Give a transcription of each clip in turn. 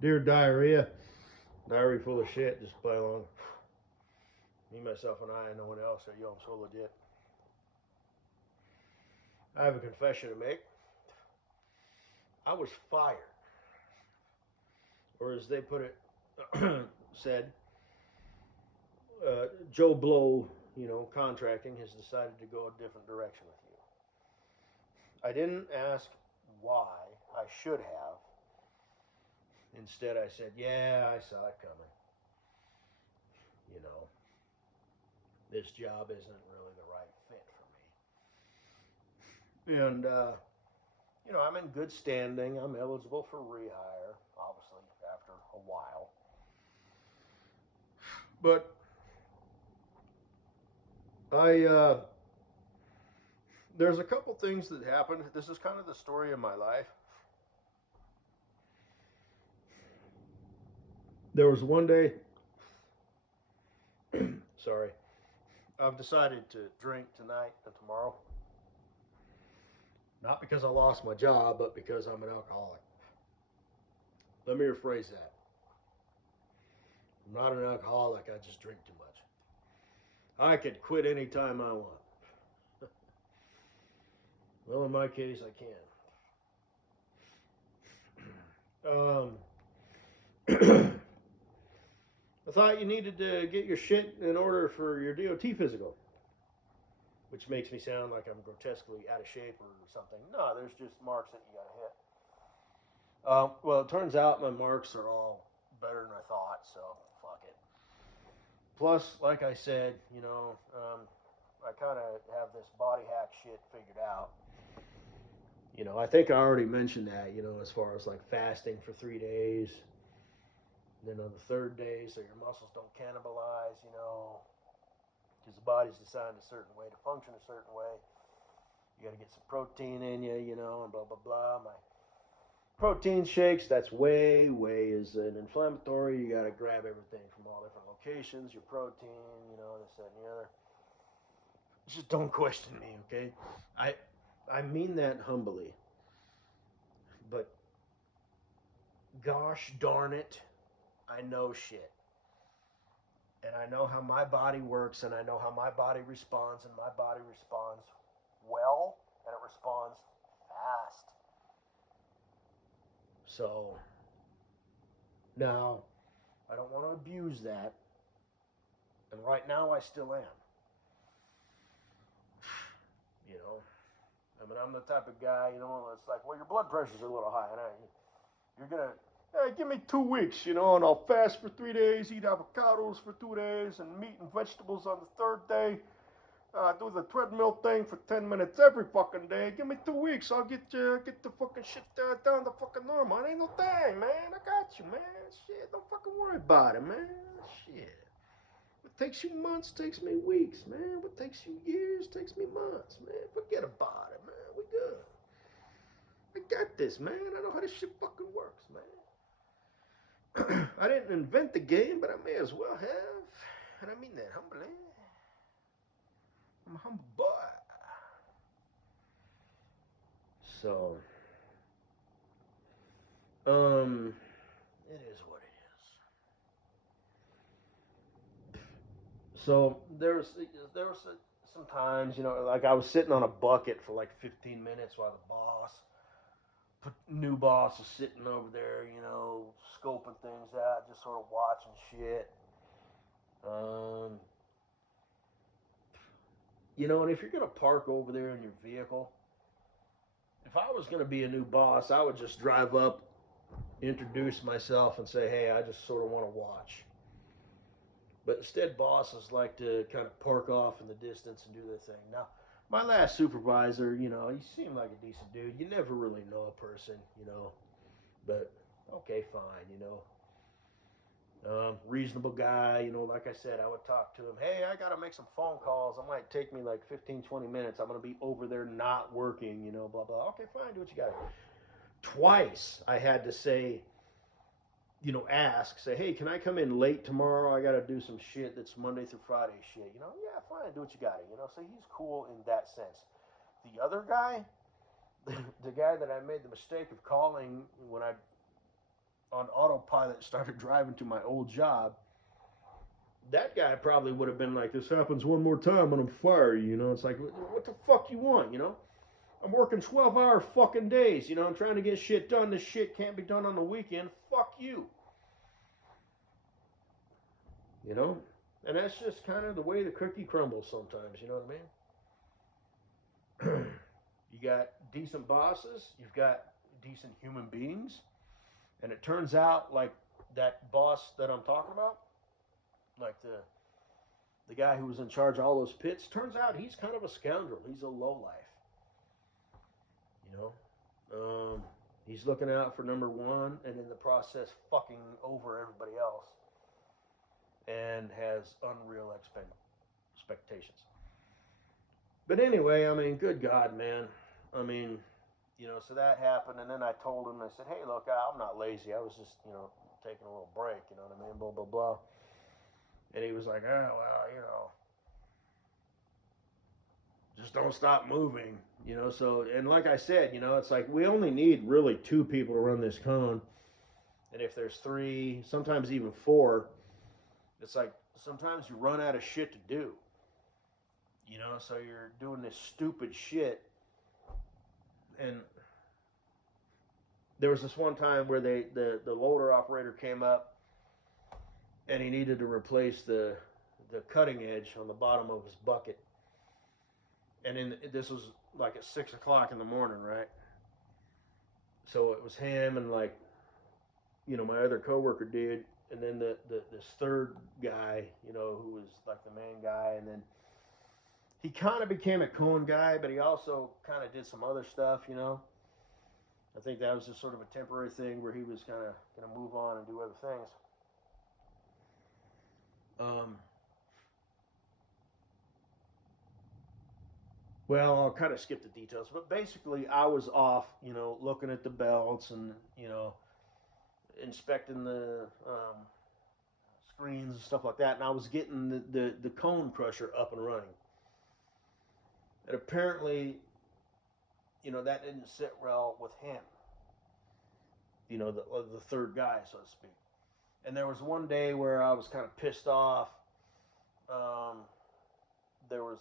Dear diarrhea. Diary full of shit. Just play along. Me, myself, and I, and no one else. Yo, I'm so legit. I have a confession to make. I was fired, or as they put it, said, Joe Blow, contracting has decided to go a different direction with you. I didn't ask why. I should have. Instead, I said, yeah, I saw it coming. You know, this job isn't really the right fit for me. And, I'm in good standing. I'm eligible for rehire, obviously, after a while. But there's a couple things that happened. This is kind of the story of my life. There was one day, sorry, I've decided to drink tonight and tomorrow. Not because I lost my job, but because I'm an alcoholic. Let me rephrase that. I'm not an alcoholic, I just drink too much. I could quit anytime I want. Well, in my case, I can. I thought you needed to get your shit in order for your DOT physical, which makes me sound like I'm grotesquely out of shape or something. No, there's just marks that you gotta hit. Well, it turns out my marks are all better than I thought, so fuck it. Plus, like I said, I kind of have this body hack shit figured out. I think I already mentioned that, as far as like fasting for 3 days. Then on the third day, so your muscles don't cannibalize, because the body's designed a certain way to function a certain way. You got to get some protein in you, and blah, blah, blah. My protein shakes, that's way is an inflammatory. You got to grab everything from all different locations, your protein, this, that, and the other. Just don't question me, okay? I mean that humbly. But gosh darn it, I know shit. And I know how my body works, and I know how my body responds, and my body responds well, and it responds fast. So now I don't want to abuse that, and right now I still am. I'm the type of guy, it's like, well, your blood pressure's a little high, and you're gonna, hey, give me 2 weeks, and I'll fast for 3 days, eat avocados for 2 days, and meat and vegetables on the third day. Do the treadmill thing for 10 minutes every fucking day. Give me 2 weeks. I'll get the fucking shit down to fucking normal. It ain't no thing, man. I got you, man. Shit, don't fucking worry about it, man. Shit. What takes you months takes me weeks, man. What takes you years takes me months, man. Forget about it, man. We good. I got this, man. I know how this shit fucking works, man. I didn't invent the game, but I may as well have. And I mean that humbly. I'm a humble boy. So, it is what it is. So there was sometimes, like I was sitting on a bucket for like 15 minutes while new boss was sitting over there, scoping things out, just sort of watching shit. Um, and if you're gonna park over there in your vehicle, if I was gonna be a new boss, I would just drive up, introduce myself, and say, "Hey, I just sort of want to watch." But instead, bosses like to kind of park off in the distance and do their thing. Now, my last supervisor, he seemed like a decent dude. You never really know a person, but okay, fine, reasonable guy, like I said, I would talk to him. Hey, I got to make some phone calls. It might take me like 15, 20 minutes. I'm going to be over there not working, blah, blah. Okay, fine, do what you got. Twice I had to say, say, hey, can I come in late tomorrow? I got to do some shit that's Monday through Friday shit. Yeah, fine, do what you got. So he's cool in that sense. The other guy, the guy that I made the mistake of calling when I on autopilot guy that started driving to my old job, that guy probably would have been like, this happens one more time and I'm fired, you know. It's like, what the fuck you want, you know? I'm working 12-hour fucking days, you know. I'm trying to get shit done. This shit can't be done on the weekend. Fuck you. You know? And that's just kind of the way the cookie crumbles sometimes, you know what I mean? You got decent bosses, you've got decent human beings, and it turns out like that boss that I'm talking about, like the guy who was in charge of all those pits, turns out he's kind of a scoundrel. He's a lowlife. You know? He's looking out for number one and in the process fucking over everybody else. And has unreal expectations. But anyway, I mean, good God, man. I mean, you know, so that happened, and then I told him, I said, hey, look, I'm not lazy. I was just, you know, taking a little break, you know what I mean, blah, blah, blah. And he was like, oh, well, you know, just don't stop moving, you know. So, and like I said, you know, it's like we only need really 2 people to run this cone. And if there's 3, sometimes even 4, it's like sometimes you run out of shit to do, you know, so you're doing this stupid shit. And there was this one time where the loader operator came up and he needed to replace the cutting edge on the bottom of his bucket. And this was like at 6 o'clock in the morning, right? So it was him and, like, you know, my other coworker dude, and then this third guy, you know, who was like the main guy, and then he kind of became a cone guy, but he also kind of did some other stuff, you know. I think that was just sort of a temporary thing where he was kind of going to move on and do other things. Well, I'll kind of skip the details, but basically I was off, you know, looking at the belts and, you know, inspecting the screens and stuff like that, and I was getting the cone crusher up and running. And apparently, you know, that didn't sit well with him, you know, the third guy, so to speak. And there was one day where I was kind of pissed off. There was,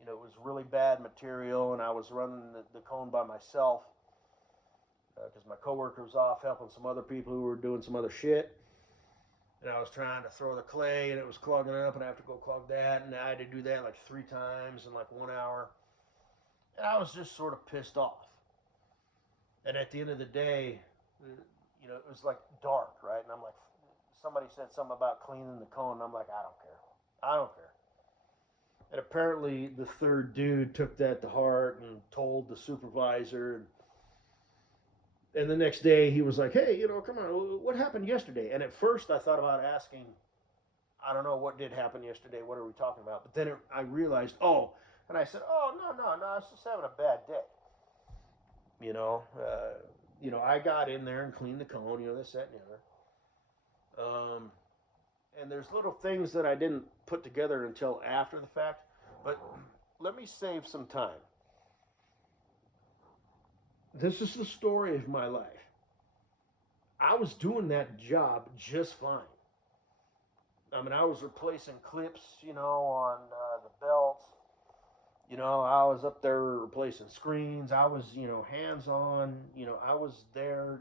you know, it was really bad material, and I was running the cone by myself because my coworker was off helping some other people who were doing some other shit. And I was trying to throw the clay, and it was clogging up, and I have to go clog that, and I had to do that like 3 times in like 1 hour. And I was just sort of pissed off. And at the end of the day, you know, it was like dark, right? And I'm like, somebody said something about cleaning the cone, and I'm like, I don't care. I don't care. And apparently the third dude took that to heart and told the supervisor. And the next day he was like, hey, you know, come on, what happened yesterday? And at first I thought about asking, I don't know what did happen yesterday. What are we talking about? But then I realized, oh, and I said, oh, no, I was just having a bad day. You know, I got in there and cleaned the cone, you know, this, that, and the other. And there's little things that I didn't put together until after the fact. But let me save some time. This is the story of my life. I was doing that job just fine. I mean, I was replacing clips, you know, on the belts. You know, I was up there replacing screens. I was, you know, hands-on. You know, I was there.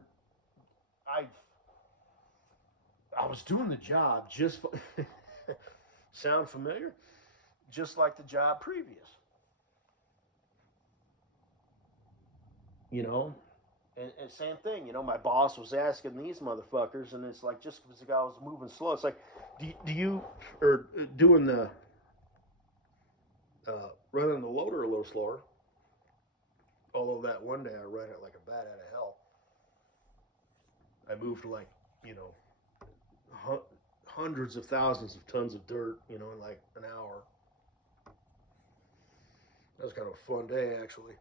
I was doing the job just... Sound familiar? Just like the job previous. You know? And same thing, you know, my boss was asking these motherfuckers, and it's like, just because the guy was moving slow, it's like, do you, or doing the, running the loader a little slower, although that one day I ran it like a bat out of hell. I moved like, you know, hundreds of thousands of tons of dirt, you know, in like an hour. That was kind of a fun day, actually.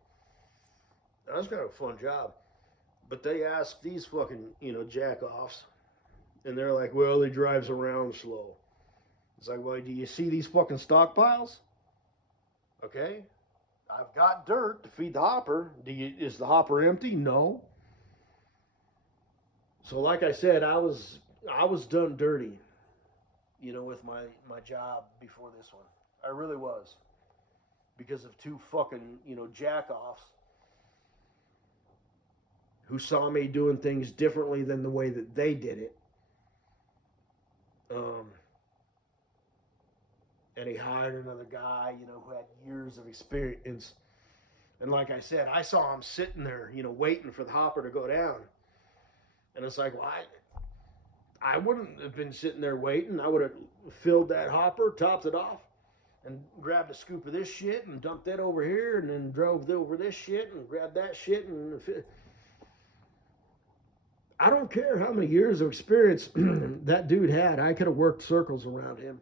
That was kind of a fun job. But they asked these fucking, you know, jack-offs, and they're like, well, he drives around slow. It's like, well, do you see these fucking stockpiles? Okay. I've got dirt to feed the hopper. Is the hopper empty? No. So like I said, I was done dirty, you know, with my job before this one. I really was, because of two fucking, you know, jack-offs who saw me doing things differently than the way that they did it. Um, and he hired another guy, you know, who had years of experience. And like I said, I saw him sitting there, you know, waiting for the hopper to go down. And it's like, well, I wouldn't have been sitting there waiting. I would have filled that hopper, topped it off, and grabbed a scoop of this shit and dumped that over here, and then drove over this shit and grabbed that shit. And I don't care how many years of experience that dude had. I could have worked circles around him.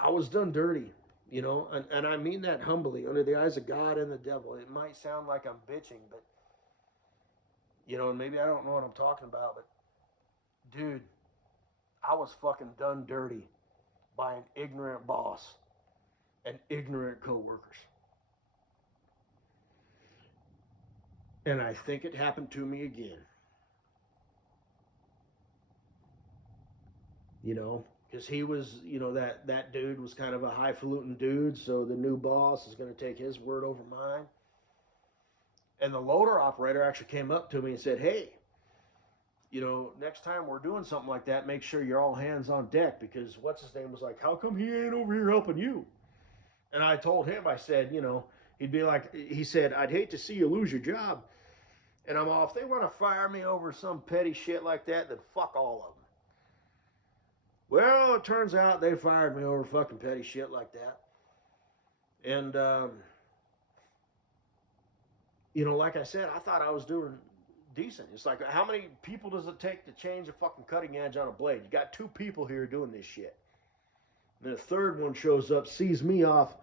I was done dirty, you know, and I mean that humbly, under the eyes of God and the devil. It might sound like I'm bitching, but, you know, and maybe I don't know what I'm talking about, but, dude, I was fucking done dirty by an ignorant boss and ignorant coworkers. And I think it happened to me again. You know, because he was, you know, that dude was kind of a highfalutin dude, so the new boss is going to take his word over mine. And the loader operator actually came up to me and said, "Hey, you know, next time we're doing something like that, make sure you're all hands on deck, because what's his name was like, how come he ain't over here helping you?" And I told him, I said, you know, he'd be like, he said, "I'd hate to see you lose your job." And I'm all, if they want to fire me over some petty shit like that, then fuck all of them. Well, it turns out they fired me over fucking petty shit like that. And, you know, like I said, I thought I was doing decent. It's like, how many people does it take to change a fucking cutting edge on a blade? You got two people here doing this shit. And then a third one shows up, sees me off,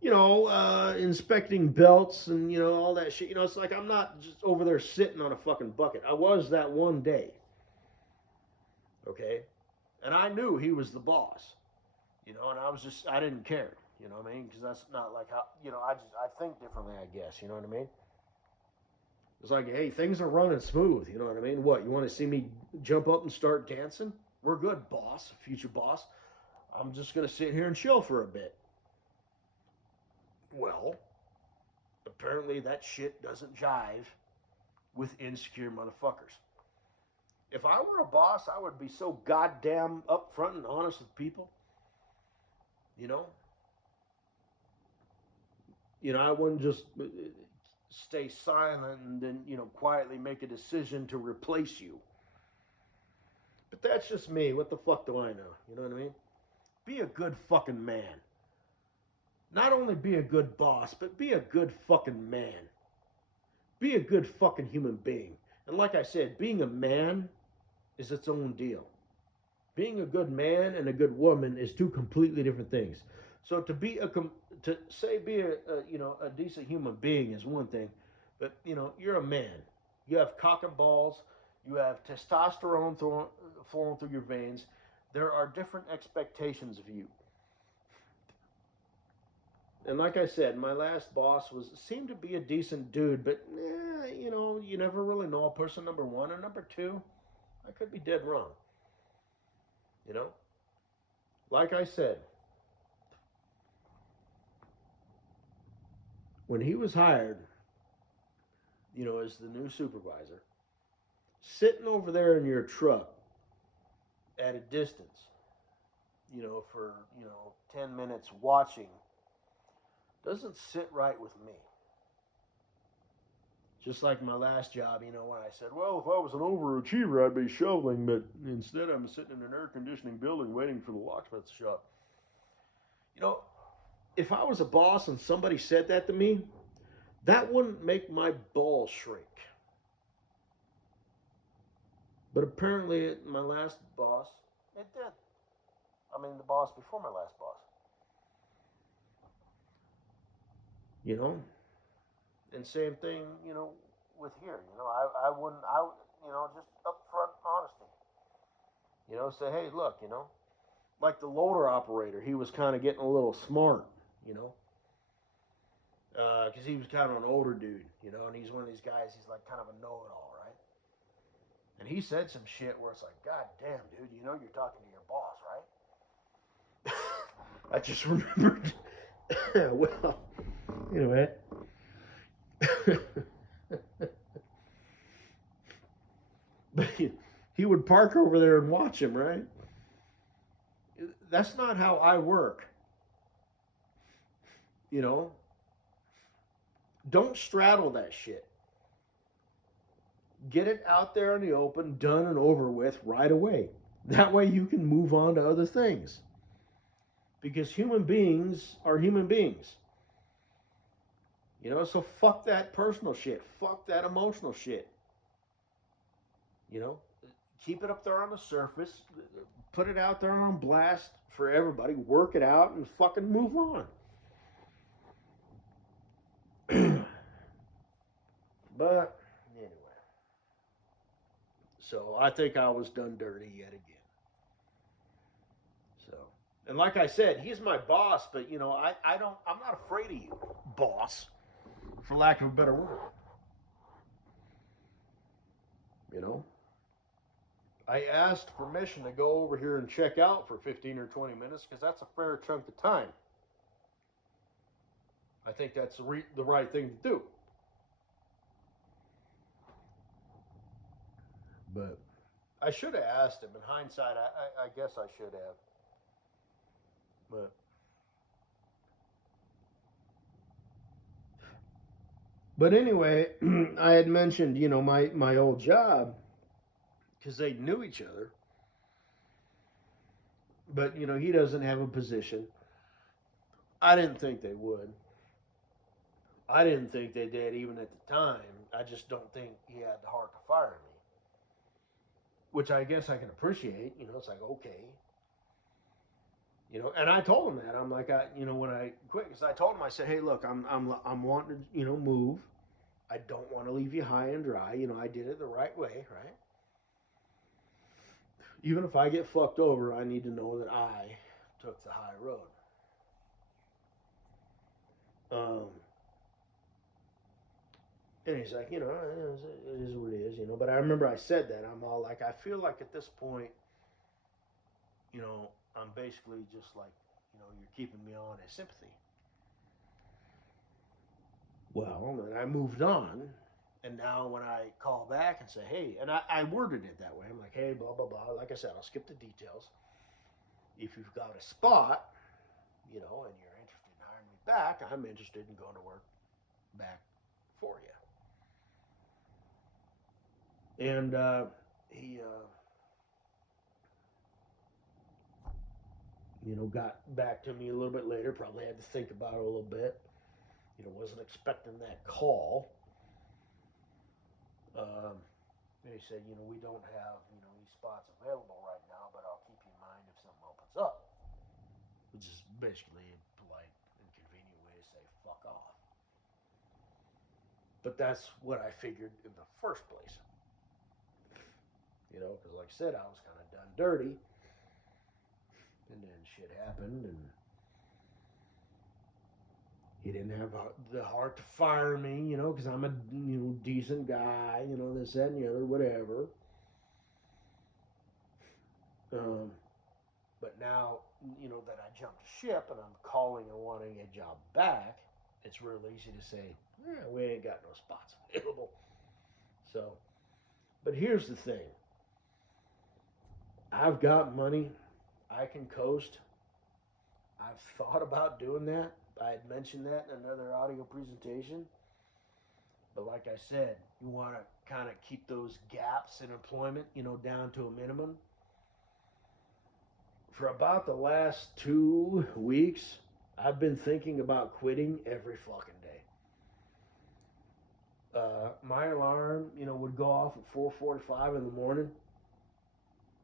you know, inspecting belts and, you know, all that shit. You know, it's like I'm not just over there sitting on a fucking bucket. I was that one day. Okay? And I knew he was the boss, you know, and I didn't care, you know what I mean? Because that's not like how, you know, I think differently, I guess, you know what I mean? It's like, hey, things are running smooth, you know what I mean? What, you want to see me jump up and start dancing? We're good, boss, future boss. I'm just going to sit here and chill for a bit. Well, apparently that shit doesn't jive with insecure motherfuckers. If I were a boss, I would be so goddamn upfront and honest with people. You know, I wouldn't just stay silent and then, you know, quietly make a decision to replace you. But that's just me. What the fuck do I know? You know what I mean? Be a good fucking man. Not only be a good boss, but be a good fucking man. Be a good fucking human being. And like I said, being a man is its own deal. Being a good man and a good woman is two completely different things. So to be to say be a you know, a decent human being is one thing, but you know, you're a man. You have cock and balls. You have testosterone flowing through your veins. There are different expectations of you. And like I said, my last boss seemed to be a decent dude, but you know, you never really know a person. Number one, and number two, I could be dead wrong. You know, like I said, when he was hired, you know, as the new supervisor, sitting over there in your truck at a distance, you know, for, you know, 10 minutes watching doesn't sit right with me. Just like my last job, you know, when I said, well, if I was an overachiever, I'd be shoveling, but instead I'm sitting in an air conditioning building waiting for the locksmith shop. You know, if I was a boss and somebody said that to me, that wouldn't make my balls shrink. But apparently, my last boss, it did. I mean, the boss before my last boss. You know? And same thing, you know, with here. You know, I wouldn't, you know, just upfront honesty. You know, say, hey, look, you know, like the loader operator, he was kind of getting a little smart, you know, because he was kind of an older dude, you know, and he's one of these guys, he's like kind of a know-it-all, right? And he said some shit where it's like, God damn, dude, you know you're talking to your boss, right? I just remembered. Well, anyway. But he would park over there and watch him, right? That's not how I work. You know, don't straddle that shit. Get it out there in the open, done and over with right away. That way you can move on to other things. Because human beings are human beings. You know, so fuck that personal shit. Fuck that emotional shit. You know, keep it up there on the surface. Put it out there on blast for everybody. Work it out and fucking move on. But anyway. So I think I was done dirty yet again. So, and like I said, he's my boss, but you know, I'm not afraid of you, boss, for lack of a better word. You know, I asked permission to go over here and check out for 15 or 20 minutes because that's a fair chunk of time. I think that's the right thing to do. But I should have asked him. In hindsight, I guess I should have. But anyway, I had mentioned, you know, my old job because they knew each other. But you know, he doesn't have a position. I didn't think they would. I didn't think they did even at the time. I just don't think he had the heart to fire me, which I guess I can appreciate. You know, it's like okay, you know. And I told him that I'm like, you know, when I quit, because I told him I said, hey, look, I'm wanting to, you know, move. I don't want to leave you high and dry. You know, I did it the right way, right? Even if I get fucked over, I need to know that I took the high road. Um, and he's like, you know, it is what it is, you know. But I remember I said that. I'm all like, I feel like at this point, you know, I'm basically just like, you know, you're keeping me on as sympathy. Well, then I moved on. And now when I call back and say, hey, and I worded it that way. I'm like, hey, blah, blah, blah. Like I said, I'll skip the details. If you've got a spot, you know, and you're interested in hiring me back, I'm interested in going to work back for you. And he, you know, got back to me a little bit later. Probably had to think about it a little bit. You know, wasn't expecting that call. Um, and he said, you know, we don't have, you know, these spots available right now, but I'll keep you in mind if something opens up. Which is basically a polite and convenient way to say fuck off. But that's what I figured in the first place. You know, because like I said, I was kind of done dirty. And then shit happened, and he didn't have the heart to fire me, you know, because I'm a, you know, decent guy, you know, this, that, and the other, whatever. Um, but now, you know, that I jumped ship and I'm calling and wanting a job back, it's real easy to say, we ain't got no spots available. So, but here's the thing. I've got money. I can coast. I've thought about doing that. I had mentioned that in another audio presentation. But like I said, you want to kind of keep those gaps in employment, you know, down to a minimum. For about the last 2 weeks, I've been thinking about quitting every fucking day. My alarm, you know, would go off at 4:45 in the morning,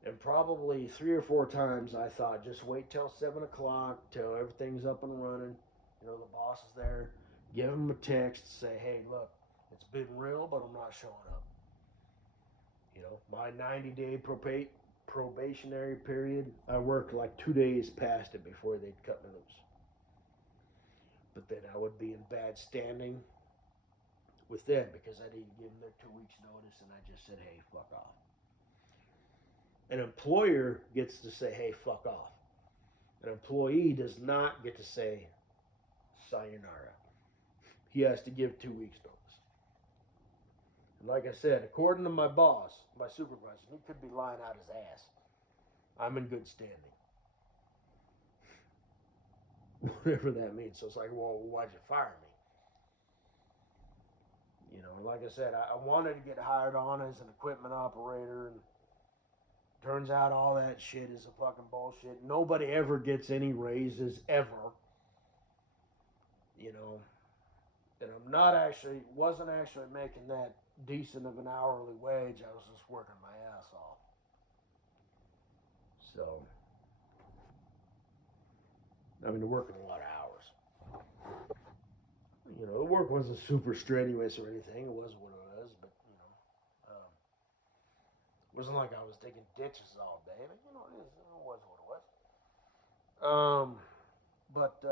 and probably 3 or 4 times I thought, just wait till 7 o'clock, till everything's up and running. You know, the boss is there. Give him a text, say, hey, look, it's been real, but I'm not showing up. You know, my 90-day probationary period, I worked like 2 days past it before they'd cut me loose. But then I would be in bad standing with them because I didn't give them their 2 weeks notice, and I just said, hey, fuck off. An employer gets to say, hey, fuck off. An employee does not get to say, sayonara. He has to give 2 weeks notice. And like I said, according to my boss, my supervisor, he could be lying out his ass. I'm in good standing. Whatever that means. So it's like, well, why'd you fire me? You know, like I said, I wanted to get hired on as an equipment operator, and turns out all that shit is a fucking bullshit. Nobody ever gets any raises, ever. You know, and wasn't actually making that decent of an hourly wage. I was just working my ass off. So, I mean, working a lot of hours. You know, the work wasn't super strenuous or anything. It was what it was, but you know, it wasn't like I was digging ditches all day. But you know, it was what it was. But I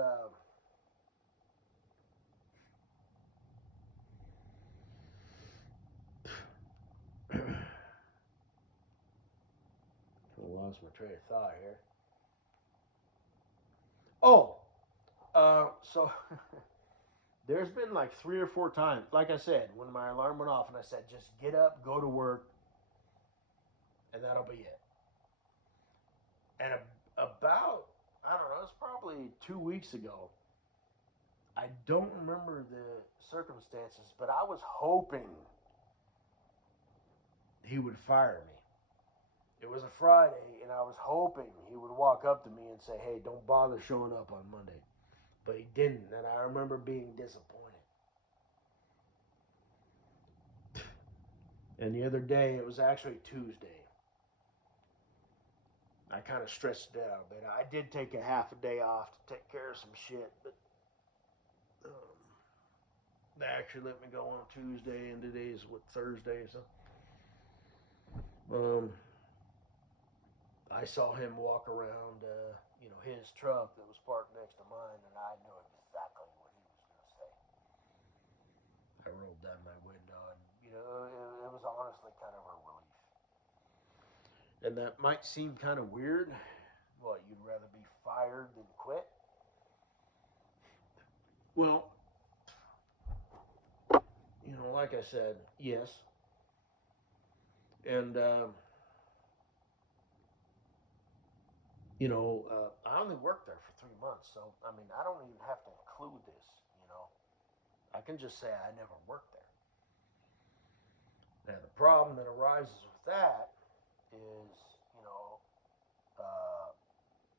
lost my train of thought here. Oh, so there's been like 3 or 4 times, like I said, when my alarm went off and I said, just get up, go to work, and that'll be it. And about, I don't know, it's probably 2 weeks ago. I don't remember the circumstances, but I was hoping he would fire me. It was a Friday, and I was hoping he would walk up to me and say, hey, don't bother showing up on Monday. But he didn't, and I remember being disappointed. And the other day, it was actually Tuesday. I kind of stressed it out a bit. I did take a half a day off to take care of some shit, but they actually let me go on Tuesday, and today's Thursday, so I saw him walk around, his truck that was parked next to mine, and I knew exactly what he was going to say. I rolled down my window, and it was honestly kind of a relief. And that might seem kind of weird. What, you'd rather be fired than quit? Well, like I said, yes. And I only worked there for 3 months, so I mean, I don't even have to include this. I can just say I never worked there. Now, the problem that arises with that is,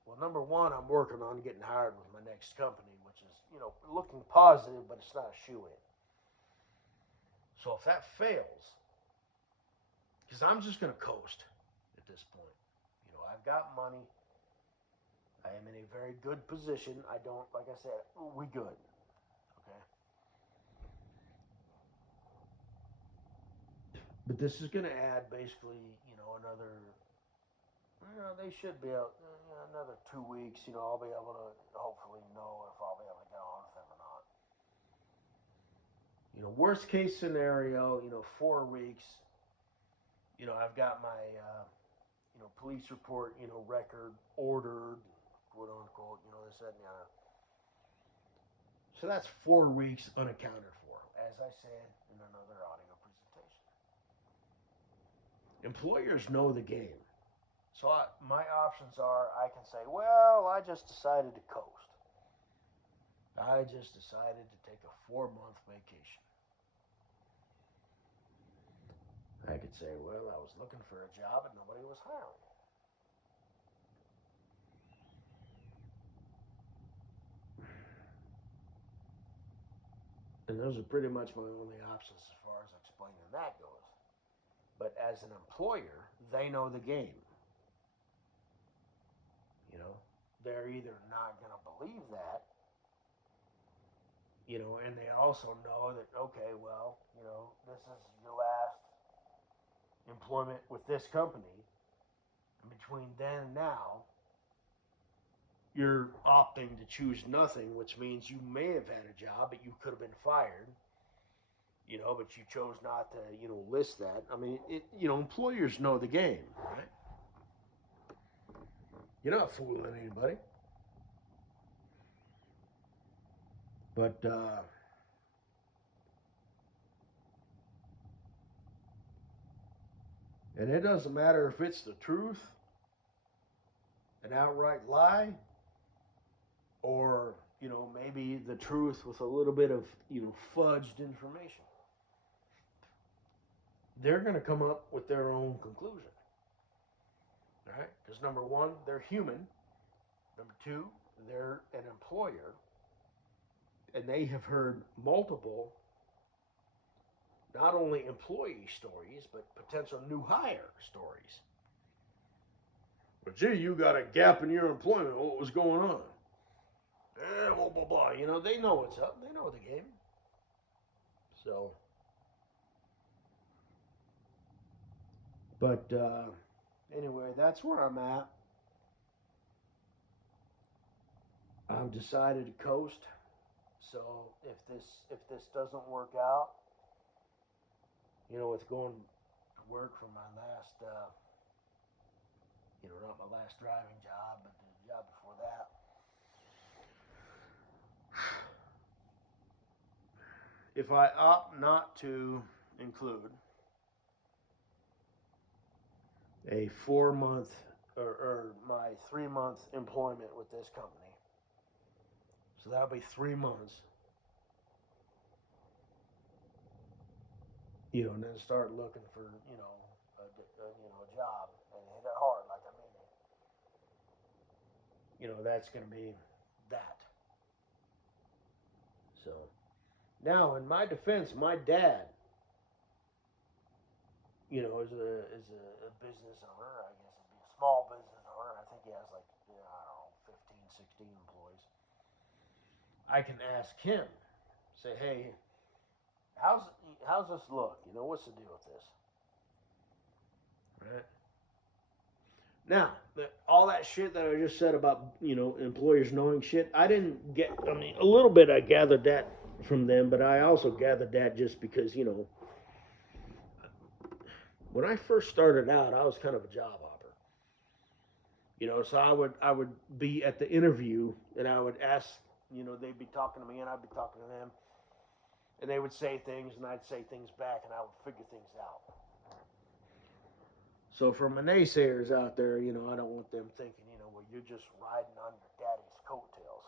well, number one, I'm working on getting hired with my next company, which is, looking positive, but it's not a shoe-in. So if that fails, because I'm just going to coast at this point. I've got money. I am in a very good position. I don't, like I said, we good. Okay. But this is going to add basically, another, they should be out, another 2 weeks. I'll be able to hopefully know if I'll be able to get on with them or not. Worst case scenario, 4 weeks. I've got my, police report, record ordered, quote unquote, this, that, and the other. So that's 4 weeks unaccounted for, as I said in another audio presentation. Employers know the game. So my options are, I can say, well, I just decided to coast. I just decided to take a 4-month vacation. I could say, well, I was looking for a job and nobody was hiring. And those are pretty much my only options as far as explaining that goes. But as an employer, they know the game. They're either not going to believe that, and they also know that, okay, well, this is your last employment with this company. And between then and now, you're opting to choose nothing, which means you may have had a job, but you could have been fired, but you chose not to, list that. I mean, employers know the game, right? You're not fooling anybody. But and it doesn't matter if it's the truth, an outright lie, or maybe the truth with a little bit of fudged information. They're going to come up with their own conclusion. All right? Because number one, they're human. Number two, they're an employer, and they have heard multiple, not only employee stories, but potential new hire stories. But gee, you got a gap in your employment. What was going on? Blah, blah, blah. They know what's up. They know the game. So, but anyway, that's where I'm at. I've decided to coast. So if this doesn't work out, with going to work for my last, not my last driving job, but the job before that. If I opt not to include a 4-month or my 3-month employment with this company, so that'll be 3 months, and then start looking for a job and hit it hard like I mean it. That's going to be that. So now, in my defense, my dad, is a business owner. I guess it'd be a small business owner. I think he has like, I don't know, 15, 16 employees. I can ask him, say, hey, how's this look? What's the deal with this? Right? Now, all that shit that I just said about, employers knowing shit, I didn't get, a little bit I gathered that from them, but I also gathered that just because, when I first started out, I was kind of a job hopper. So I would be at the interview and I would ask, they'd be talking to me and I'd be talking to them, and they would say things and I'd say things back and I would figure things out. So for my naysayers out there, I don't want them thinking, well, you're just riding on your daddy's coattails.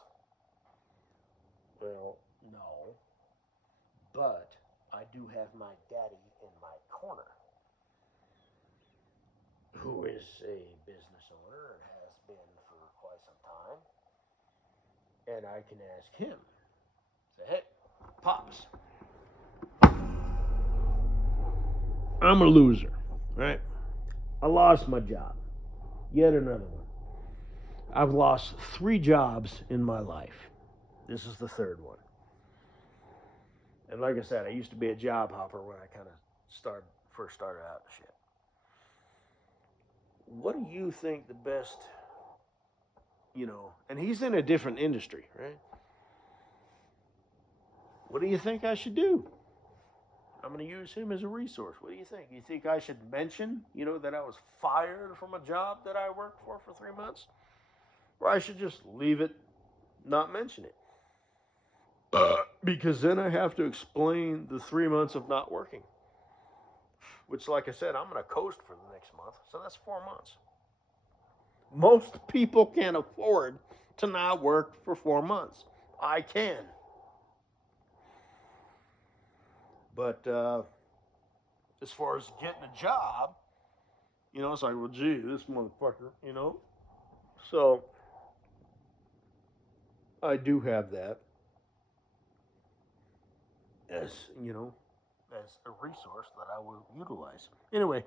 Well, no. But I do have my daddy in my corner, who is a business owner and has been for quite some time. And I can ask him, say, hey, Pops, I'm a loser, right? I lost my job. Yet another one. I've lost 3 jobs in my life. This is the 3rd one. And like I said, I used to be a job hopper when I kind of first started out and shit. What do you think the best, and he's in a different industry, right? What do you think I should do? I'm going to use him as a resource. What do you think? You think I should mention, that I was fired from a job that I worked for 3 months? Or I should just leave it, not mention it? Because then I have to explain the 3 months of not working. Which, like I said, I'm going to coast for the next month. So that's 4 months. Most people can't afford to not work for 4 months. I can. But as far as getting a job, it's like, well, gee, this motherfucker, So I do have that as, as a resource that I will utilize. Anyway,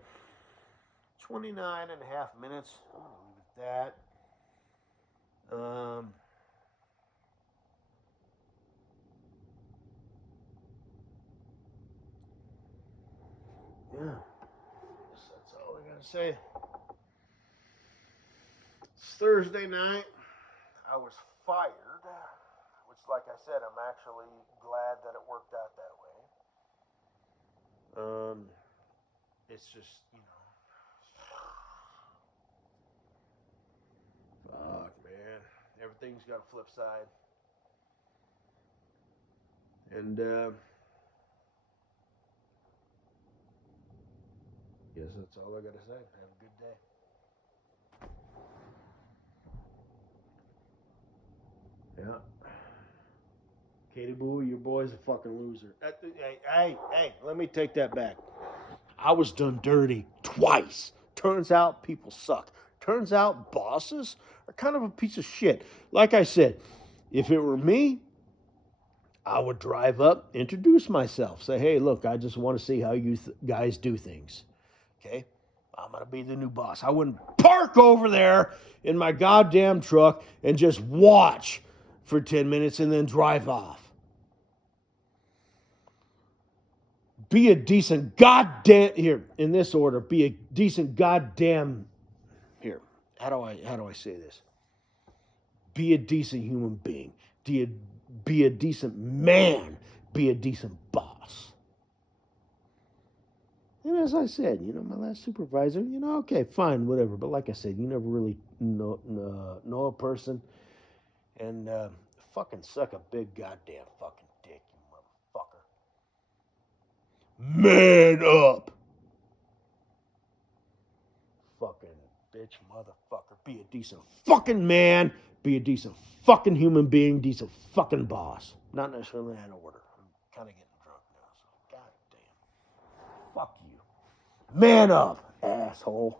29 and a half minutes. I'm going to leave it at that. Yeah, I guess that's all I got to say. It's Thursday night. I was fired, which, like I said, I'm actually glad that it worked out that way. It's just, everything's got a flip side. And guess that's all I got to say. Have a good day. Yeah. Katie Boo, your boy's a fucking loser. Hey, let me take that back. I was done dirty twice. Turns out people suck. Turns out bosses are kind of a piece of shit. Like I said, if it were me, I would drive up, introduce myself, say, hey, look, I just want to see how you guys do things. Okay? I'm going to be the new boss. I wouldn't park over there in my goddamn truck and just watch for 10 minutes and then drive off. Be a decent goddamn, here, in this order, be a decent goddamn, here, how do I say this? Be a decent human being. Be a decent man. Be a decent boss. And as I said, my last supervisor, okay, fine, whatever. But like I said, you never really know a person. And fucking suck a big goddamn fucking dick, you motherfucker. Man up. Fucking bitch, motherfucker. Be a decent fucking man. Be a decent fucking human being. Decent fucking boss. Not necessarily in that order. I'm kind of getting drunk now, so goddamn. Fuck you. Man up, asshole.